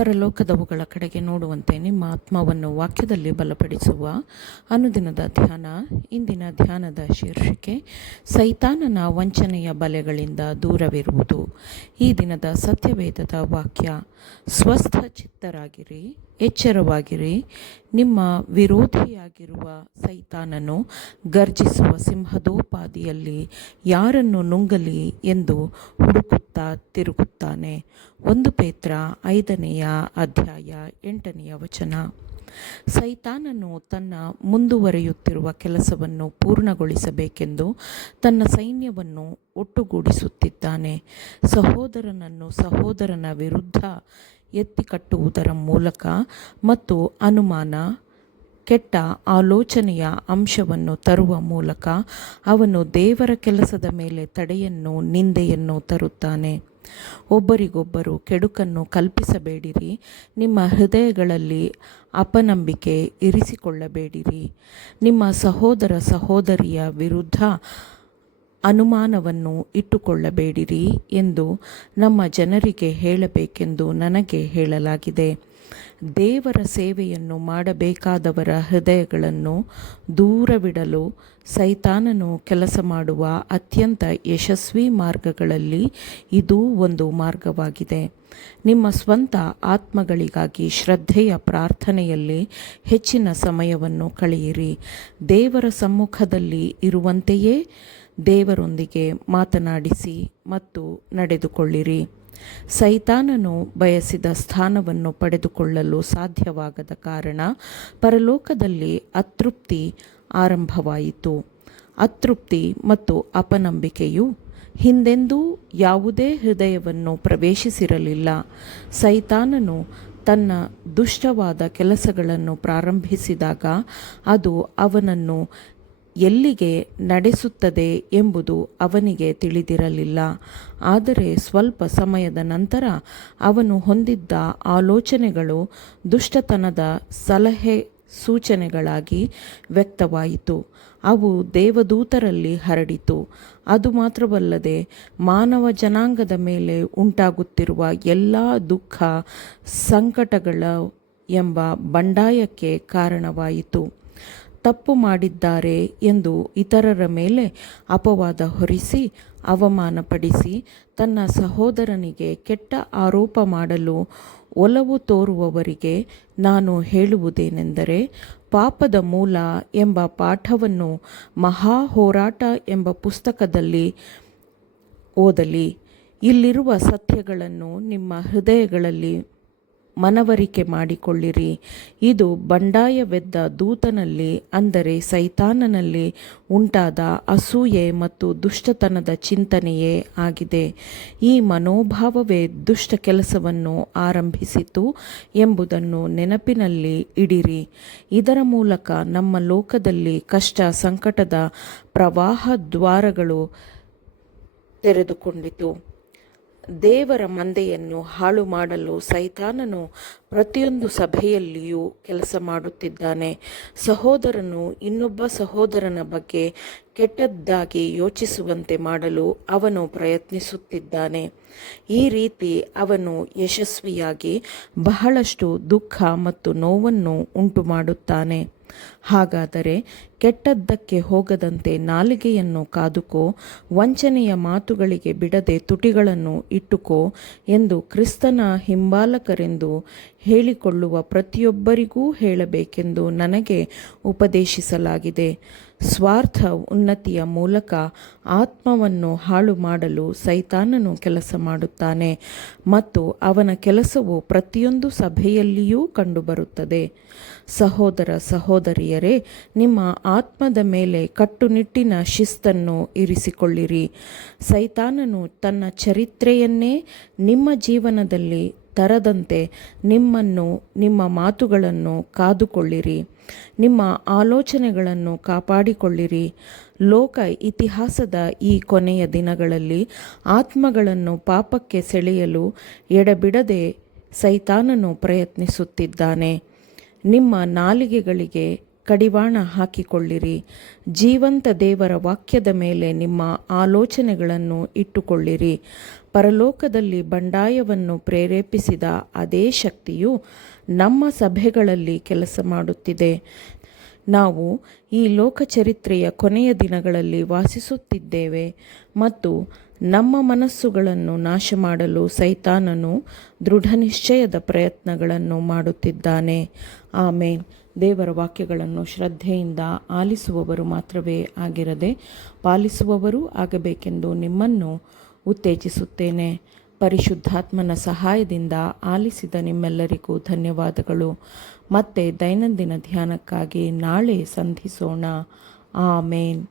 ಪರಲೋಕದವುಗಳ ಕಡೆಗೆ ನೋಡುವಂತೆ ನಿಮ್ಮ ಆತ್ಮವನ್ನು ವಾಕ್ಯದಲ್ಲಿ ಬಲಪಡಿಸುವ ಅನುದಿನದ ಧ್ಯಾನ. ಇಂದಿನ ಧ್ಯಾನದ ಶೀರ್ಷಿಕೆ ಸೈತಾನನ ವಂಚನೆಯ ಬಲೆಗಳಿಂದ ದೂರವಿರುವುದು. ಈ ದಿನದ ಸತ್ಯವೇದದ ವಾಕ್ಯ: ಸ್ವಸ್ಥ ಚಿತ್ತರಾಗಿರಿ, ಎಚ್ಚರವಾಗಿರಿ. ನಿಮ್ಮ ವಿರೋಧಿಯಾಗಿರುವ ಸೈತಾನನು ಗರ್ಜಿಸುವ ಸಿಂಹದೋಪಾದಿಯಲ್ಲಿ ಯಾರನ್ನು ನುಂಗಲಿ ಎಂದು ಹುಡುಕುತ್ತಾ ತಿರುಗುತ್ತಾನೆ. 1 ಪೇತ್ರ 5ನೇ ಅಧ್ಯಾಯ 8ನೇ ವಚನ. ಸೈತಾನನು ತನ್ನ ಮುಂದುವರಿಯುತ್ತಿರುವ ಕೆಲಸವನ್ನು ಪೂರ್ಣಗೊಳಿಸಬೇಕೆಂದು ತನ್ನ ಸೈನ್ಯವನ್ನು ಒಟ್ಟುಗೂಡಿಸುತ್ತಿದ್ದಾನೆ. ಸಹೋದರನನ್ನು ಸಹೋದರನ ವಿರುದ್ಧ ಎತ್ತಿಕಟ್ಟುವುದರ ಮೂಲಕ ಮತ್ತು ಅನುಮಾನ, ಕೆಟ್ಟ ಆಲೋಚನೆಯ ಅಂಶವನ್ನು ತರುವ ಮೂಲಕ ಅವನು ದೇವರ ಕೆಲಸದ ಮೇಲೆ ತಡೆಯನ್ನು, ನಿಂದೆಯನ್ನು ತರುತ್ತಾನೆ. ಒಬ್ಬರಿಗೊಬ್ಬರು ಕೆಡುಕನ್ನು ಕಲ್ಪಿಸಬೇಡಿರಿ. ನಿಮ್ಮ ಹೃದಯಗಳಲ್ಲಿ ಅಪನಂಬಿಕೆ ಇರಿಸಿಕೊಳ್ಳಬೇಡಿರಿ. ನಿಮ್ಮ ಸಹೋದರ ಸಹೋದರಿಯ ವಿರುದ್ಧ ಅನುಮಾನವನ್ನು ಇಟ್ಟುಕೊಳ್ಳಬೇಡಿರಿ ಎಂದು ನಮ್ಮ ಜನರಿಗೆ ಹೇಳಬೇಕೆಂದು ನನಗೆ ಹೇಳಲಾಗಿದೆ. ದೇವರ ಸೇವೆಯನ್ನು ಮಾಡಬೇಕಾದವರ ಹೃದಯಗಳನ್ನು ದೂರವಿಡಲು ಸೈತಾನನು ಕೆಲಸ ಮಾಡುವ ಅತ್ಯಂತ ಯಶಸ್ವಿ ಮಾರ್ಗಗಳಲ್ಲಿ ಇದೂ ಒಂದು ಮಾರ್ಗವಾಗಿದೆ. ನಿಮ್ಮ ಸ್ವಂತ ಆತ್ಮಗಳಿಗಾಗಿ ಶ್ರದ್ಧೆಯ ಪ್ರಾರ್ಥನೆಯಲ್ಲಿ ಹೆಚ್ಚಿನ ಸಮಯವನ್ನು ಕಳೆಯಿರಿ. ದೇವರ ಸಮ್ಮುಖದಲ್ಲಿ ಇರುವಂತೆಯೇ ದೇವರೊಂದಿಗೆ ಮಾತನಾಡಿಸಿ ಮತ್ತು ನಡೆದುಕೊಳ್ಳಿರಿ. ಸೈತಾನನು ಬಯಸಿದ ಸ್ಥಾನವನ್ನು ಪಡೆದುಕೊಳ್ಳಲು ಸಾಧ್ಯವಾಗದ ಕಾರಣ ಪರಲೋಕದಲ್ಲಿ ಅತೃಪ್ತಿ ಆರಂಭವಾಯಿತು. ಅತೃಪ್ತಿ ಮತ್ತು ಅಪನಂಬಿಕೆಯು ಹಿಂದೆಂದೂ ಯಾವುದೇ ಹೃದಯವನ್ನು ಪ್ರವೇಶಿಸಿರಲಿಲ್ಲ. ಸೈತಾನನು ತನ್ನ ದುಷ್ಟವಾದ ಕೆಲಸಗಳನ್ನು ಪ್ರಾರಂಭಿಸಿದಾಗ ಅದು ಅವನನ್ನು ಎಲ್ಲಿಗೆ ನಡೆಸುತ್ತದೆ ಎಂಬುದು ಅವನಿಗೆ ತಿಳಿದಿರಲಿಲ್ಲ. ಆದರೆ ಸ್ವಲ್ಪ ಸಮಯದ ನಂತರ ಅವನು ಹೊಂದಿದ್ದ ಆಲೋಚನೆಗಳು ದುಷ್ಟತನದ ಸಲಹೆ ಸೂಚನೆಗಳಾಗಿ ವ್ಯಕ್ತವಾಯಿತು. ಅವು ದೇವದೂತರಲ್ಲಿ ಹರಡಿತು. ಅದು ಮಾತ್ರವಲ್ಲದೆ ಮಾನವ ಜನಾಂಗದ ಮೇಲೆ ಉಂಟಾಗುತ್ತಿರುವ ಎಲ್ಲ ದುಃಖ ಸಂಕಟಗಳ ಎಂಬ ಬಂಡಾಯಕ್ಕೆ ಕಾರಣವಾಯಿತು. ತಪ್ಪು ಮಾಡಿದ್ದಾರೆ ಎಂದು ಇತರರ ಮೇಲೆ ಅಪವಾದ ಹೊರಿಸಿ ಅವಮಾನಪಡಿಸಿ ತನ್ನ ಸಹೋದರನಿಗೆ ಕೆಟ್ಟ ಆರೋಪ ಮಾಡಲು ಒಲವು ತೋರುವವರಿಗೆ ನಾನು ಹೇಳುವುದೇನೆಂದರೆ, ಪಾಪದ ಮೂಲ ಎಂಬ ಪಾಠವನ್ನು ಮಹಾ ಹೋರಾಟ ಎಂಬ ಪುಸ್ತಕದಲ್ಲಿ ಓದಲಿ. ಇಲ್ಲಿರುವ ಸತ್ಯಗಳನ್ನು ನಿಮ್ಮ ಹೃದಯಗಳಲ್ಲಿ ಮನವರಿಕೆ ಮಾಡಿಕೊಳ್ಳಿರಿ. ಇದು ಬಂಡಾಯವೆದ್ದ ದೂತನಲ್ಲಿ, ಅಂದರೆ ಸೈತಾನನಲ್ಲಿ ಉಂಟಾದ ಅಸೂಯೆ ಮತ್ತು ದುಷ್ಟತನದ ಚಿಂತನೆಯೇ ಆಗಿದೆ. ಈ ಮನೋಭಾವವೇ ದುಷ್ಟ ಕೆಲಸವನ್ನು ಆರಂಭಿಸಿತು ಎಂಬುದನ್ನು ನೆನಪಿನಲ್ಲಿ ಇಡಿರಿ. ಇದರ ಮೂಲಕ ನಮ್ಮ ಲೋಕದಲ್ಲಿ ಕಷ್ಟ ಸಂಕಟದ ಪ್ರವಾಹ ದ್ವಾರಗಳು ತೆರೆದುಕೊಂಡಿತು. ದೇವರ ಮಂದೆಯನ್ನು ಹಾಳು ಮಾಡಲು ಸೈತಾನನು ಪ್ರತಿಯೊಂದು ಸಭೆಯಲ್ಲಿಯೂ ಕೆಲಸ ಮಾಡುತ್ತಿದ್ದಾನೆ. ಸಹೋದರನು ಇನ್ನೊಬ್ಬ ಸಹೋದರನ ಬಗ್ಗೆ ಕೆಟ್ಟದ್ದಾಗಿ ಯೋಚಿಸುವಂತೆ ಮಾಡಲು ಅವನು ಪ್ರಯತ್ನಿಸುತ್ತಿದ್ದಾನೆ. ಈ ರೀತಿ ಅವನು ಯಶಸ್ವಿಯಾಗಿ ಬಹಳಷ್ಟು ದುಃಖ ಮತ್ತು ನೋವನ್ನು ಉಂಟುಮಾಡುತ್ತಾನೆ. ಹಾಗಾದರೆ ಕೆಟ್ಟದ್ದಕ್ಕೆ ಹೋಗದಂತೆ ನಾಲಿಗೆಯನ್ನು ಕಾದುಕೋ, ವಂಚನೆಯ ಮಾತುಗಳಿಗೆ ಬಿಡದೆ ತುಟಿಗಳನ್ನು ಇಟ್ಟುಕೋ ಎಂದು ಕ್ರಿಸ್ತನ ಹಿಂಬಾಲಕರೆಂದು ಹೇಳಿಕೊಳ್ಳುವ ಪ್ರತಿಯೊಬ್ಬರಿಗೂ ಹೇಳಬೇಕೆಂದು ನನಗೆ ಉಪದೇಶಿಸಲಾಗಿದೆ. ಸ್ವಾರ್ಥ ಉನ್ನತಿಯ ಮೂಲಕ ಆತ್ಮವನ್ನು ಹಾಳು ಮಾಡಲು ಸೈತಾನನು ಕೆಲಸ ಮಾಡುತ್ತಾನೆ ಮತ್ತು ಅವನ ಕೆಲಸವು ಪ್ರತಿಯೊಂದು ಸಭೆಯಲ್ಲಿಯೂ ಕಂಡುಬರುತ್ತದೆ. ಸಹೋದರ ಸಹೋದರಿಯರೇ, ನಿಮ್ಮ ಆತ್ಮದ ಮೇಲೆ ಕಟ್ಟುನಿಟ್ಟಿನ ಶಿಸ್ತನ್ನು ಇರಿಸಿಕೊಳ್ಳಿರಿ. ಸೈತಾನನು ತನ್ನ ಚರಿತ್ರೆಯನ್ನೇ ನಿಮ್ಮ ಜೀವನದಲ್ಲಿ ತರದಂತೆ ನಿಮ್ಮನ್ನು, ನಿಮ್ಮ ಮಾತುಗಳನ್ನು ಕಾದುಕೊಳ್ಳಿರಿ. ನಿಮ್ಮ ಆಲೋಚನೆಗಳನ್ನು ಕಾಪಾಡಿಕೊಳ್ಳಿರಿ. ಲೋಕ ಇತಿಹಾಸದ ಈ ಕೊನೆಯ ದಿನಗಳಲ್ಲಿ ಆತ್ಮಗಳನ್ನು ಪಾಪಕ್ಕೆ ಸೆಳೆಯಲು ಎಡೆಬಿಡದೆ ಸೈತಾನನು ಪ್ರಯತ್ನಿಸುತ್ತಿದ್ದಾನೆ. ನಿಮ್ಮ ನಾಲಿಗೆಗಳಿಗೆ ಕಡಿವಾಣ ಹಾಕಿಕೊಳ್ಳಿರಿ. ಜೀವಂತ ದೇವರ ವಾಕ್ಯದ ಮೇಲೆ ನಿಮ್ಮ ಆಲೋಚನೆಗಳನ್ನು ಇಟ್ಟುಕೊಳ್ಳಿರಿ. ಪರಲೋಕದಲ್ಲಿ ಬಂಡಾಯವನ್ನು ಪ್ರೇರೇಪಿಸಿದ ಅದೇ ಶಕ್ತಿಯು ನಮ್ಮ ಸಭೆಗಳಲ್ಲಿ ಕೆಲಸ ಮಾಡುತ್ತಿದೆ. ನಾವು ಈ ಲೋಕಚರಿತ್ರೆಯ ಕೊನೆಯ ದಿನಗಳಲ್ಲಿ ವಾಸಿಸುತ್ತಿದ್ದೇವೆ ಮತ್ತು ನಮ್ಮ ಮನಸ್ಸುಗಳನ್ನು ನಾಶ ಮಾಡಲು ಸೈತಾನನು ದೃಢನಿಶ್ಚಯದ ಪ್ರಯತ್ನಗಳನ್ನು ಮಾಡುತ್ತಿದ್ದಾನೆ. ಆಮೇನ್. ದೇವರ ವಾಕ್ಯಗಳನ್ನು ಶ್ರದ್ಧೆಯಿಂದ ಆಲಿಸುವವರು ಮಾತ್ರವೇ ಆಗಿರದೆ ಪಾಲಿಸುವವರೂ ಆಗಬೇಕೆಂದು ನಿಮ್ಮನ್ನು ಉತ್ತೇಜಿಸುತ್ತೇನೆ. ಪರಿಶುದ್ಧಾತ್ಮನ ಸಹಾಯದಿಂದ ಆಲಿಸಿದ ನಿಮ್ಮೆಲ್ಲರಿಗೂ ಧನ್ಯವಾದಗಳು. ಮತ್ತೆ ದೈನಂದಿನ ಧ್ಯಾನಕ್ಕಾಗಿ ನಾಳೆ ಸಂಧಿಸೋಣ. ಆಮೇನ್.